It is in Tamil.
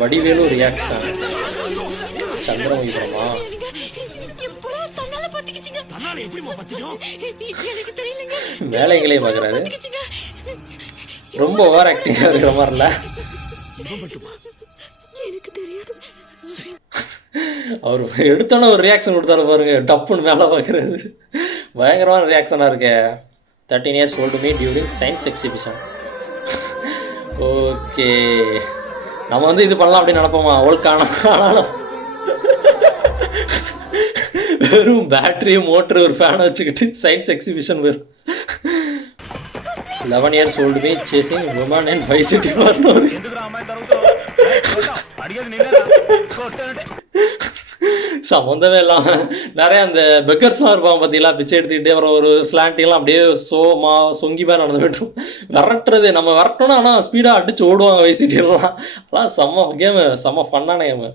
வடிவேலு ரியாக்ஷன். சந்திரமுகி படமா? வேலைகளையும் பார்க்குறாரு. ரொம்ப ஓவர் ஆக்டிங்காக இருக்கிற மாதிரில. அவர் எடுத்தோன்னே ஒரு ரியாக்ஷன் கொடுத்தாரு பாருங்க, டப்புன்னு மேலே பார்க்குறது. பயங்கரமான ரியாக்ஷனாக இருக்கே. 13 years old me during science exhibition. Okay, நம்ம வந்து இது பண்ணலாம் அப்படின்னு நினைப்போமா? ஆனாலும் வெறும் பேட்டரி மோட்ரு ஒரு ஃபேனை வச்சுக்கிட்டு சயின்ஸ் எக்ஸிபிஷன் வரும். 11 years old me chasing woman in Vice-City Barnori. சம்மந்தமே இல்லாமல் நிறைய அந்த பெக்கர்ஸ்லாம் இருப்பாங்க பார்த்தீங்களா, பிச்சை எடுத்துக்கிட்டே அப்புறம் ஒரு ஸ்லாண்டிலாம் அப்படியே சொங்கி மாதிரி நடந்து போய்ட்டும். விரட்டுறது நம்ம விரட்டணும், ஆனால் ஸ்பீடாக அடிச்சு ஓடுவாங்க வைசிட்டிலாம். அதெல்லாம் செம்ம கேமு, செம்ம ஃபன்னான கேமு.